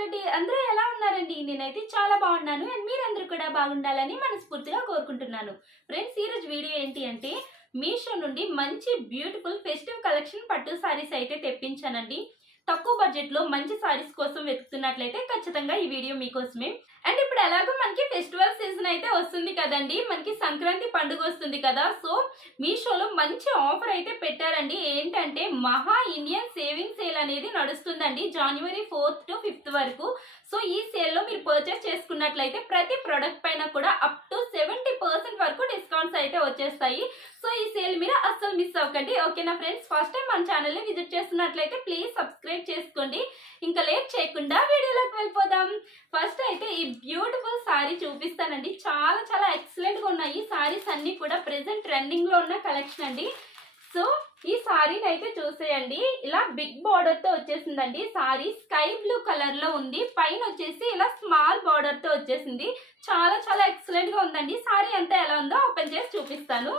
రెడ్డి. అందరూ ఎలా ఉన్నారండి? నేనైతే చాలా బాగున్నాను. అండ్ మీరందరూ కూడా బాగుండాలని మనస్ఫూర్తిగా కోరుకుంటున్నాను. ఫ్రెండ్స్, ఈరోజు వీడియో ఏంటి అంటే మీషో నుండి మంచి బ్యూటిఫుల్ ఫెస్టివ్ కలెక్షన్ పట్టు సారీస్ అయితే తెప్పించానండి. తక్కువ బడ్జెట్ లో మంచి సారీస్ కోసం వెతుకుతున్నట్లయితే ఖచ్చితంగా ఈ వీడియో మీకోసమే. అండ్ ఇప్పుడు ఎలాగో మనకి ఫెస్టివల్ సీజన్ అయితే వస్తుంది కదండి, మనకి సంక్రాంతి పండుగ వస్తుంది కదా. సో మీషోలో మంచి ఆఫర్ అయితే పెట్టారండి. ఏంటంటే మహా ఇండియన్ సేవింగ్ సేల్ అనేది నడుస్తుందండి జనవరి 4th to 5th వరకు. సో ఈ సేల్ లో మీరు పర్చేస్ చేసుకున్నట్లయితే ప్రతి ప్రొడక్ట్ పైన కూడా అప్ టు 70% వరకు డిస్కౌంట్స్ అయితే వచ్చేస్తాయి. సో ఈ సేల్ మీరు అస్సలు మిస్ అవ్వకండి. ఓకేనా ఫ్రెండ్స్, ఫస్ట్ టైం మన ఛానల్ ని విజిట్ చేస్తున్నట్లయితే ప్లీజ్ సబ్స్క్రైబ్ చేసుకోండి. ఇంకా లేట్ చేయకుండా వీడియోలోకి వెళ్ళిపోదాం. ఫస్ట్ అయితే ఈ బ్యూటిఫుల్ సారీ చూపిస్తానండి. చాలా చాలా ఎక్సలెంట్ గా ఉన్నాయి. ఈ సారీస్ అన్ని కూడా ప్రెసెంట్ ట్రెండింగ్ లో ఉన్న కలెక్షన్ అండి. సో ఈ సారీని అయితే చూసేయండి, ఇలా బిగ్ బార్డర్ తో వచ్చేసిందండి. సారీ స్కై బ్లూ కలర్ లో ఉంది, పైన వచ్చేసి ఇలా స్మాల్ బార్డర్ తో వచ్చేసింది. చాలా చాలా ఎక్సలెంట్ గా ఉందండి. సారీ అంతా ఎలా ఉందో ఓపెన్ చేసి చూపిస్తాను.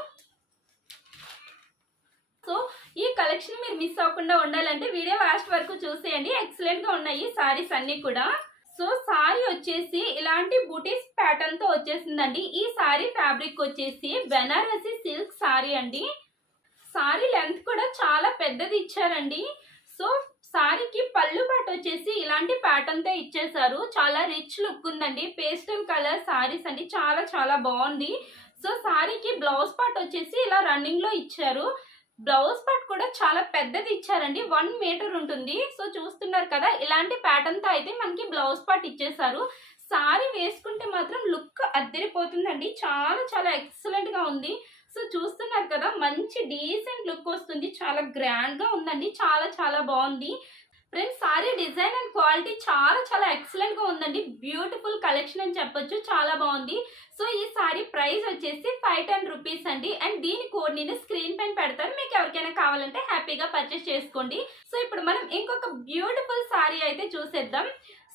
సో ఈ కలెక్షన్ మీరు మిస్ అవ్వకుండా ఉండాలంటే వీడియో లాస్ట్ వరకు చూసేయండి. ఎక్సలెంట్ గా ఉన్నాయి సారీస్ అన్ని కూడా. సో సారీ వచ్చేసి ఇలాంటి బూటీస్ ప్యాటర్న్ తో వచ్చేసిందండి. ఈ సారీ ఫ్యాబ్రిక్ వచ్చేసి బెనారసి సిల్క్ సారీ అండి. సారీ లెంత్ కూడా చాలా పెద్దది ఇచ్చారండి. సో సారీకి పళ్ళు పాట వచ్చేసి ఇలాంటి ప్యాటర్న్ తో ఇచ్చేసారు. చాలా రిచ్ లుక్ ఉందండి. పేస్టల్ కలర్ సారీస్ అండి, చాలా చాలా బాగుంది. సో సారీకి బ్లౌజ్ పార్ట్ వచ్చేసి ఇలా రన్నింగ్ లో ఇచ్చారు. బ్లౌజ్ పార్ట్ కూడా చాలా పెద్దది ఇచ్చారండి, 1 మీటర్ ఉంటుంది. సో చూస్తున్నారు కదా, ఇలాంటి ప్యాటర్న్ తో అయితే మనకి బ్లౌజ్ పార్ట్ ఇచ్చేసారు. సారీ వేసుకుంటే మాత్రం లుక్ అద్దరిపోతుందండి. చాలా చాలా ఎక్సలెంట్ గా ఉంది. సో చూస్తున్నారు కదా, మంచి డీసెంట్ లుక్ వస్తుంది. చాలా గ్రాండ్ గా ఉందండి. చాలా చాలా బాగుంది friends. Sorry design and quality చాలా చాలా ఎక్సలెంట్ గా ఉందండి. బ్యూటిఫుల్ కలెక్షన్ అని చెప్పొచ్చు, చాలా బాగుంది. సో ఈ సారీ ప్రైస్ వచ్చేసి 510 రూపీస్ అండి. అండ్ దీని కోడ్ నేను స్క్రీన్ పైన పెడతాను, మీకు ఎవరికైనా కావాలంటే హ్యాపీగా పర్చేస్ చేసుకోండి. సో ఇప్పుడు మనం ఇంకొక బ్యూటిఫుల్ సారీ అయితే చూసేద్దాం.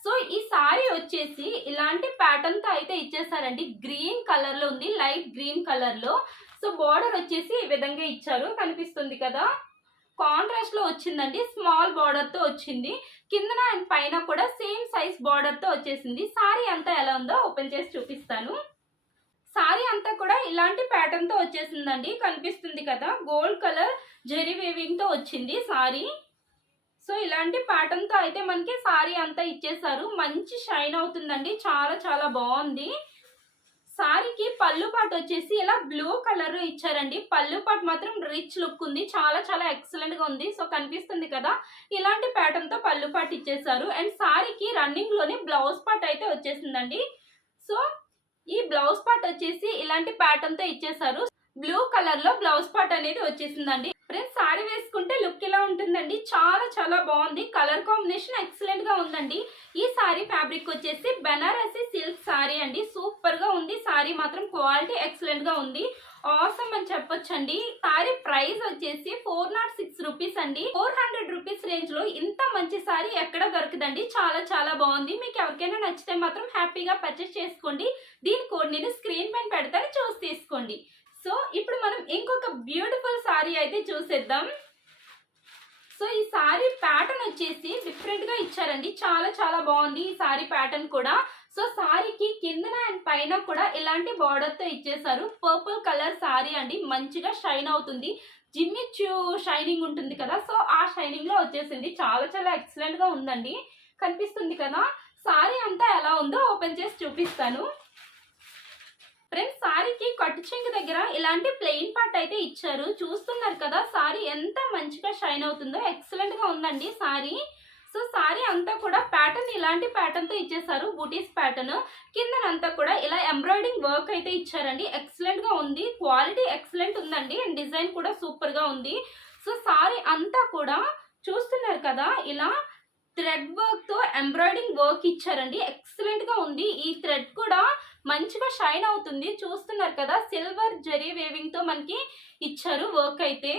సో ఈ సారీ వచ్చేసి ఇలాంటి ప్యాటర్న్ తో అయితే ఇచ్చేసారండి. గ్రీన్ కలర్ లో ఉంది, లైట్ గ్రీన్ కలర్ లో. సో బార్డర్ వచ్చేసి ఈ విధంగా ఇచ్చారు, కనిపిస్తుంది కదా. కాంట్రాస్ట్ లో వచ్చిందండి, స్మాల్ బార్డర్ తో వచ్చింది. కిందన అండ్ పైన కూడా సేమ్ సైజ్ బార్డర్ తో వచ్చేసింది. సారీ అంతా ఎలా ఉందో ఓపెన్ చేసి చూపిస్తాను. సారీ అంతా కూడా ఇలాంటి ప్యాటర్న్ తో వచ్చేసిందండి, కనిపిస్తుంది కదా. గోల్డ్ కలర్ జెరీ వేవింగ్ తో వచ్చింది సారీ. సో ఇలాంటి ప్యాటర్న్ తో అయితే మనకి సారీ అంతా ఇచ్చేసారు. మంచి షైన్ అవుతుందండి, చాలా చాలా బాగుంది. సారీకి పళ్ళు పాట్ వచ్చేసి ఇలా బ్లూ కలర్ ఇచ్చారండి. పళ్ళు పాట్ మాత్రం రిచ్ లుక్ ఉంది, చాలా చాలా ఎక్సలెంట్ గా ఉంది. సో కనిపిస్తుంది కదా, ఇలాంటి ప్యాటర్న్ తో పళ్ళు పాట్ ఇచ్చేసారు. అండ్ సారీకి రన్నింగ్ లోనే బ్లౌజ్ పాట్ అయితే వచ్చేసిందండి. సో ఈ బ్లౌజ్ పాట్ వచ్చేసి ఇలాంటి ప్యాటర్న్ తో ఇచ్చేసారు. బ్లూ కలర్ లో బ్లౌజ్ పాట్ అనేది వచ్చేసిందండి. ఫ్రెండ్స్, సారీ వేసుకుంటే లుక్ ఇలా ఉంటుందండి. చాలా చాలా బాగుంది. కలర్ కాంబినేషన్ ఎక్సలెంట్ గా ఉందండి. ఈ సారీ ఫ్యాబ్రిక్ వచ్చేసి బెనారసి సిల్క్ సారీ అండి. సూపర్ గా ఉంది. సారీ మాత్రం క్వాలిటీ ఎక్సలెంట్ గా ఉంది. ఆసమ్ అని చెప్పొచ్చండి. సారీ ప్రైస్ వచ్చేసి 406 రూపీస్ అండి. 400 రూపీస్ రేంజ్ లో ఇంత మంచి సారీ ఎక్కడ దొరకదండి. చాలా చాలా బాగుంది. మీకు ఎవరికైనా నచ్చితే మాత్రం హ్యాపీగా పర్చేస్ చేసుకోండి. దీని కోడ్ నేను స్క్రీన్ పైన పెడతాను, చూసి తీసుకోండి. సో ఇప్పుడు మనం ఇంకొక బ్యూటిఫుల్ సారీ అయితే చూసేద్దాం. సో ఈ సారీ ప్యాటర్న్ వచ్చేసి డిఫరెంట్ గా ఇచ్చారండి. చాలా చాలా బాగుంది ఈ సారీ ప్యాటర్న్ కూడా. సో సారీకి కిందన అండ్ పైన కూడా ఇలాంటి బార్డర్ తో ఇచ్చేసారు. పర్పుల్ కలర్ సారీ అండి, మంచిగా షైన్ అవుతుంది. జిమ్మిచ్చు షైనింగ్ ఉంటుంది కదా, సో ఆ షైనింగ్ లో వచ్చేసింది. చాలా చాలా ఎక్సలెంట్ గా ఉందండి, కనిపిస్తుంది కదా. సారీ అంతా ఎలా ఉందో ఓపెన్ చేసి చూపిస్తాను. ఫ్రెండ్స్, సారీకి కట్టు చెంగు దగ్గర ఇలాంటి ప్లెయిన్ పార్ట్ అయితే ఇచ్చారు. చూస్తున్నారు కదా, సారీ ఎంత మంచిగా షైన్ అవుతుందో. ఎక్సలెంట్ గా ఉందండి సారీ. సో సారీ అంతా కూడా ప్యాటర్న్ ఇలాంటి ప్యాటర్న్ తో ఇచ్చేసారు, బూటీస్ ప్యాటర్న్. కిందనంతా కూడా ఇలా ఎంబ్రాయిడింగ్ వర్క్ అయితే ఇచ్చారండి. ఎక్సలెంట్ గా ఉంది. క్వాలిటీ ఎక్సలెంట్ ఉందండి. అండ్ డిజైన్ కూడా సూపర్ గా ఉంది. సో సారీ అంతా కూడా చూస్తున్నారు కదా, ఇలా థ్రెడ్ వర్క్ తో ఎంబ్రాయిడింగ్ వర్క్ ఇచ్చారండి. ఎక్సలెంట్ గా ఉంది. ఈ థ్రెడ్ కూడా మంచిగా షైన్ అవుతుంది. చూస్తున్నారు కదా, సిల్వర్ జెరీ వేవింగ్ తో మనకి ఇచ్చారు వర్క్ అయితే.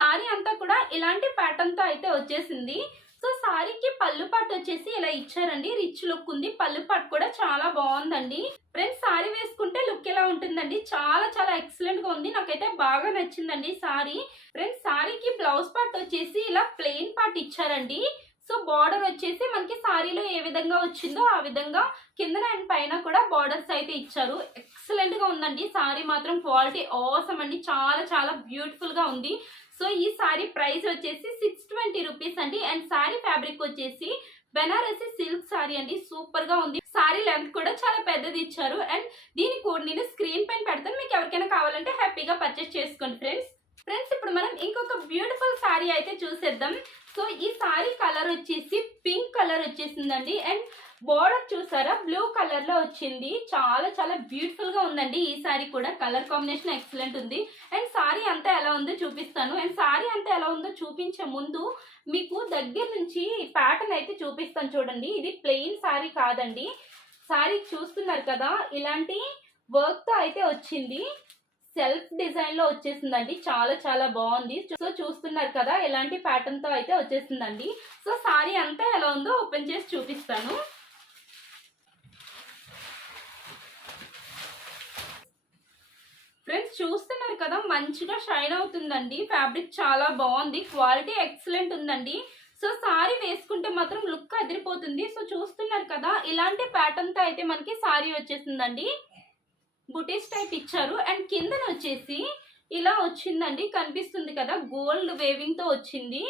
సారీ అంతా కూడా ఇలాంటి ప్యాటర్న్ తో అయితే వచ్చేసింది. సో సారీకి పళ్ళు పాట్ వచ్చేసి ఇలా ఇచ్చారండి. రిచ్ లుక్ ఉంది. పళ్ళు పాట్ కూడా చాలా బాగుందండి. ఫ్రెండ్స్, సారీ వేసుకుంటే లుక్ ఎలా ఉంటుందండి. చాలా చాలా ఎక్సలెంట్ గా ఉంది. నాకైతే బాగా నచ్చిందండి సారీ. ఫ్రెండ్స్, సారీకి బ్లౌజ్ పార్ట్ వచ్చేసి ఇలా ప్లెయిన్ పార్ట్ ఇచ్చారండి. సో సో బార్డర్ వచ్చేసి మనకి సారీలో ఏ విధంగా వచ్చిందో ఆ విధంగా కిందన అండ్ పైన కూడా బార్డర్స్ అయితే ఇచ్చారు. ఎక్సలెంట్ గా ఉందండి. సారీ మాత్రం క్వాలిటీ ఆసమ్ అండి. చాలా చాలా బ్యూటిఫుల్ గా ఉంది. సో ఈ సారీ ప్రైస్ వచ్చేసి 620 రూపీస్ అండి. అండ్ సారీ ఫ్యాబ్రిక్ వచ్చేసి బెనారసి సిల్క్ సారీ అండి. సూపర్ గా ఉంది. సారీ లెంత్ కూడా చాలా పెద్దది ఇచ్చారు. అండ్ దీని కోడ్ నేను స్క్రీన్ పైన పెడతాను. మీకు ఎవరికైనా కావాలంటే హ్యాపీగా పర్చేస్ చేసుకోండి ఫ్రెండ్స్ ఇప్పుడు మనం ఇంకొక బ్యూటిఫుల్ సారీ అయితే చూసేద్దాం. సో ఈ సారీ కలర్ వచ్చేసి పింక్ కలర్ వచ్చేసిందండి. అండ్ బోర్డర్ చూసారా బ్లూ కలర్ లో వచ్చింది. చాలా చాలా బ్యూటిఫుల్ గా ఉందండి. ఈ సారీ కూడా కలర్ కాంబినేషన్ ఎక్సలెంట్ ఉంది. అండ్ సారీ అంతా ఎలా ఉందో చూపిస్తాను. అండ్ సారీ అంతా ఎలా ఉందో చూపించే ముందు మీకు దగ్గర నుంచి ప్యాటర్న్ అయితే చూపిస్తాను చూడండి. ఇది ప్లెయిన్ సారీ కాదండి. సారీ చూస్తున్నారు కదా, ఇలాంటి వర్క్ తో అయితే వచ్చింది. సెల్ఫ్ డిజైన్ లో వచ్చేసిందండి. చాలా చాలా బాగుంది. సో చూస్తున్నారు కదా, ఎలాంటి ప్యాటర్న్ తో అయితే వచ్చేసిందండి. సో సారీ అంతా ఎలా ఉందో ఓపెన్ చేసి చూపిస్తాను. ఫ్రెండ్స్ చూస్తున్నారు కదా, మంచిగా షైన్ అవుతుందండి. ఫ్యాబ్రిక్ చాలా బాగుంది. క్వాలిటీ ఎక్సలెంట్ ఉందండి. సో సారీ వేసుకుంటే మాత్రం లుక్ అదిరిపోతుంది. సో చూస్తున్నారు కదా, ఇలాంటి ప్యాటర్న్ తో అయితే మనకి సారీ వచ్చేసిందండి. బుటీస్ టైప్ ఇచ్చారు. అండ్ కిందన వచ్చేసి ఇలా వచ్చిందండి. కనిపిస్తుంది కదా, గోల్డ్ వేవింగ్ తో వచ్చింది.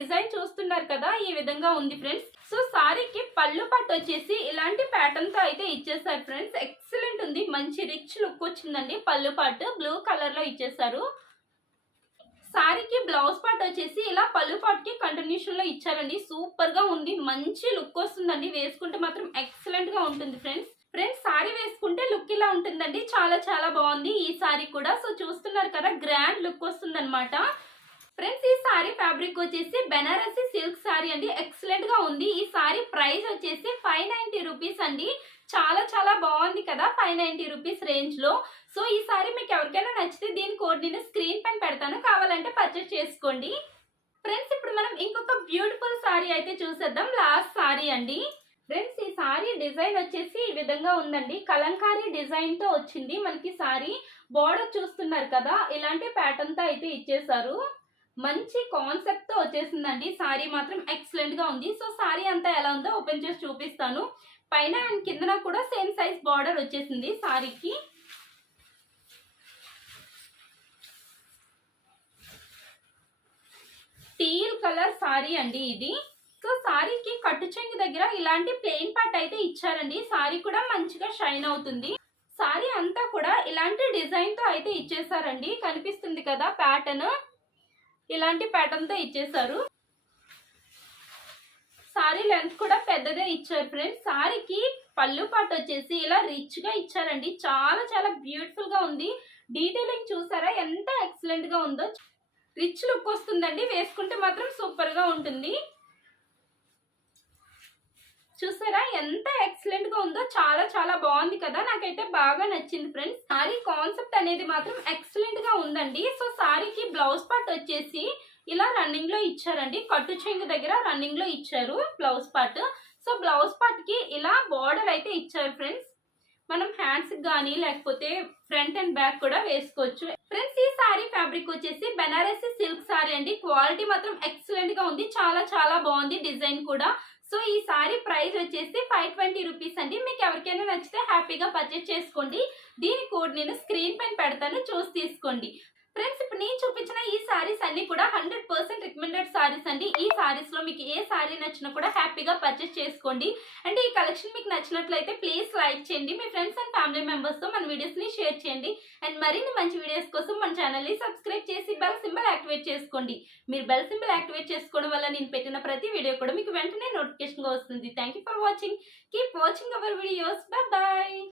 డిజైన్ చూస్తున్నారు కదా, ఈ విధంగా ఉంది ఫ్రెండ్స్. సో సారీకి పళ్ళు పట్టు వచ్చేసి ఇలాంటి ప్యాటర్న్ తో అయితే ఇచ్చేసారు ఫ్రెండ్స్. ఎక్సలెంట్ ఉంది. మంచి రిచ్ లుక్ వచ్చిందండి. పళ్ళు పట్టు బ్లూ కలర్ లో ఇచ్చేసారు. సారీకి బ్లౌజ్ పార్ట్ వచ్చేసి ఇలా పళ్ళు పార్ట్ కి కంటిన్యూషన్ లో ఇచ్చారండి. సూపర్ గా ఉంది. మంచి లుక్ వస్తుందండి. వేసుకుంటే మాత్రం ఎక్సలెంట్ గా ఉంటుంది ఫ్రెండ్స్. సారీ వేసుకుంటే లుక్ ఇలా ఉంటుందండి. చాలా చాలా బాగుంది ఈ సారీ కూడా. సో చూస్తున్నారు కదా, గ్రాండ్ లుక్ వస్తుంది అనమాట. ఫ్రెండ్స్ ఈ సారీ ఫ్యాబ్రిక్ వచ్చేసి బెనారసి సిల్క్ సారీ అండి. ఎక్సలెంట్ గా ఉంది. ఈ సారీ ప్రైస్ వచ్చేసి 590 రూపీస్ అండి. చాలా చాలా బాగుంది కదా, 590 రూపీస్ రేంజ్ లో. సో ఈ సారీ మీకు ఎవరికైనా నచ్చితే దీని కోడ్ నేను స్క్రీన్ పైన పెడతాను, కావాలంటే పర్చేస్ చేసుకోండి. ఫ్రెండ్స్ ఇప్పుడు మనం ఇంకొక బ్యూటిఫుల్ సారీ అయితే చూసేద్దాం. లాస్ట్ సారీ అండి. ఫ్రెండ్స్ ఈ సారీ డిజైన్ వచ్చేసి ఈ విధంగా ఉందండి. కలంకారీ డిజైన్ తో వచ్చింది మనకి సారీ. బోర్డర్ చూస్తున్నారు కదా, ఇలాంటి ప్యాటర్న్ తో అయితే ఇచ్చేసారు. మంచి కాన్సెప్ట్ తో వచ్చేసిందండి. సారీ మాత్రం ఎక్సలెంట్ గా ఉంది. సో సారీ అంతా ఎలా ఉందో ఓపెన్ చేసి చూపిస్తాను. పైన అండ్ కిందన కూడా సేమ్ సైజ్ బార్డర్ వచ్చేసింది సారీకి. టీల్ కలర్ సారీ అండి ఇది. సో సారీకి కట్టు చెంగు దగ్గర ఇలాంటి ప్లెయిన్ పార్ట్ అయితే ఇచ్చారండి. సారీ కూడా మంచిగా షైన్ అవుతుంది. సారీ అంతా కూడా ఇలాంటి డిజైన్ తో అయితే ఇచ్చేసారండి. కనిపిస్తుంది కదా ప్యాటర్న్, ఇలాంటి ప్యాటర్న్ తో ఇచ్చేసారు. సారీ లెంత్ కూడా పెద్దదే ఇచ్చారు ఫ్రెండ్స్. సారీకి పళ్ళు పార్ట్ వచ్చేసి ఇలా రిచ్ గా ఇచ్చారండి. చాలా చాలా బ్యూటిఫుల్ గా ఉంది. డీటెయిలింగ్ చూసారా ఎంత ఎక్సలెంట్ గా ఉందో. రిచ్ లుక్ వస్తుందండి. వేసుకుంటే మాత్రం సూపర్ గా ఉంటుంది. చూసారా ఎంత ఎక్సలెంట్ గా ఉందో. చాలా చాలా బాగుంది కదా, నాకైతే బాగా నచ్చింది ఫ్రెండ్స్. సారీ కాన్సెప్ట్ అనేది మాత్రం ఎక్సలెంట్ గా ఉందండి. సో సారీకి బ్లౌజ్ పార్ట్ వచ్చేసి ఇలా రన్నింగ్ లో ఇచ్చారండి. కట్టు చెంగు దగ్గర రన్నింగ్ లో ఇచ్చారు blouse part. So blouse part కి ఇలా బార్డర్ అయితే ఇచ్చారు ఫ్రెండ్స్. మనం హ్యాండ్స్ కానీ లేకపోతే ఫ్రంట్ అండ్ బ్యాక్ కూడా వేసుకోవచ్చు ఫ్రెండ్స్. ఈ సారీ ఫ్యాబ్రిక్ వచ్చేసి బెనారసి సిల్క్ సారీ అండి. క్వాలిటీ మాత్రం ఎక్సలెంట్ గా ఉంది. చాలా చాలా బాగుంది డిజైన్ కూడా. సో ఈ సారీ ప్రైస్ వచ్చేసి 520 రూపీస్ అండి. మీకు ఎవరికైనా నచ్చితే హ్యాపీగా పర్చేస్ చేసుకోండి. దీని కోడ్ నేను స్క్రీన్ పైన పెడతాను, చూసి తీసుకోండి. ఫ్రెండ్స్ ఇప్పుడు నేను చూపించిన ఈ సారీస్ అన్ని కూడా 100% రికమెండెడ్ సారీస్ అండి. ఈ సారీస్ లో మీకు ఏ సారీ నచ్చినా కూడా హ్యాపీగా పర్చేస్ చేసుకోండి. అంటే ఈ కలెక్షన్ మీకు నచ్చినట్లయితే ప్లీజ్ లైక్ చేయండి. మీ ఫ్రెండ్స్ అండ్ ఫ్యామిలీ మెంబర్స్ తో మన వీడియోస్ ని షేర్ చేయండి. అండ్ మరిన్ని మంచి వీడియోస్ కోసం మన ఛానల్ ని సబ్స్క్రైబ్ చేసి బెల్ సింబల్ యాక్టివేట్ చేసుకోండి. మీరు బెల్ సింబల్ యాక్టివేట్ చేసుకోవడం వల్ల నేను పెట్టిన ప్రతి వీడియో కూడా మీకు వెంటనే నోటిఫికేషన్ గా వస్తుంది. Thank you for watching. Keep watching our videos. By by.